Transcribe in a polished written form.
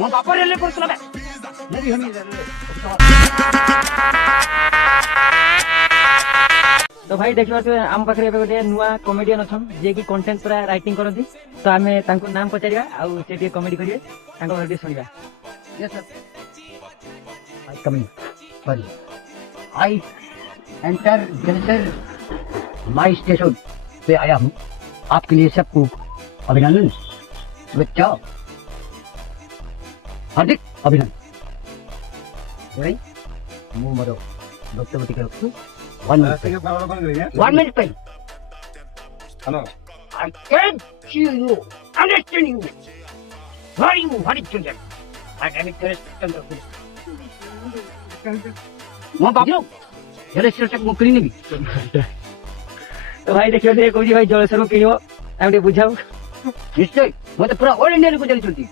ମୋ ବାପ ରେଲରେ ପଡୁଥିଲା ବେ ମୁଁ ବି ହମି तो भाई देखिए आम पाखे गोटे नुआ कमेडियन अच्छा जे कि कंटेंट पूरा राइटिंग करती तो आम नाम पचारा आउ कमेडी करेंगे शुणा Yes, sir. I come in. Sorry. I enter junction my station पे आया हूँ आपके लिए सबको अभिनंदन बच्चा हार्दिक अभिनंदन मुंह मरो डॉक्टर के रखो 1 minute पे hello I can't see you understand you where you Harishchandra I can Harishchandra मैं बाबू जलेश्वर तक मुकरी नहीं तो भाई देखिए कौन भाई जलेश्वर को किणव बुझाऊ निश्चय मैं तो पूरा ऑल इंडिया को चली चलती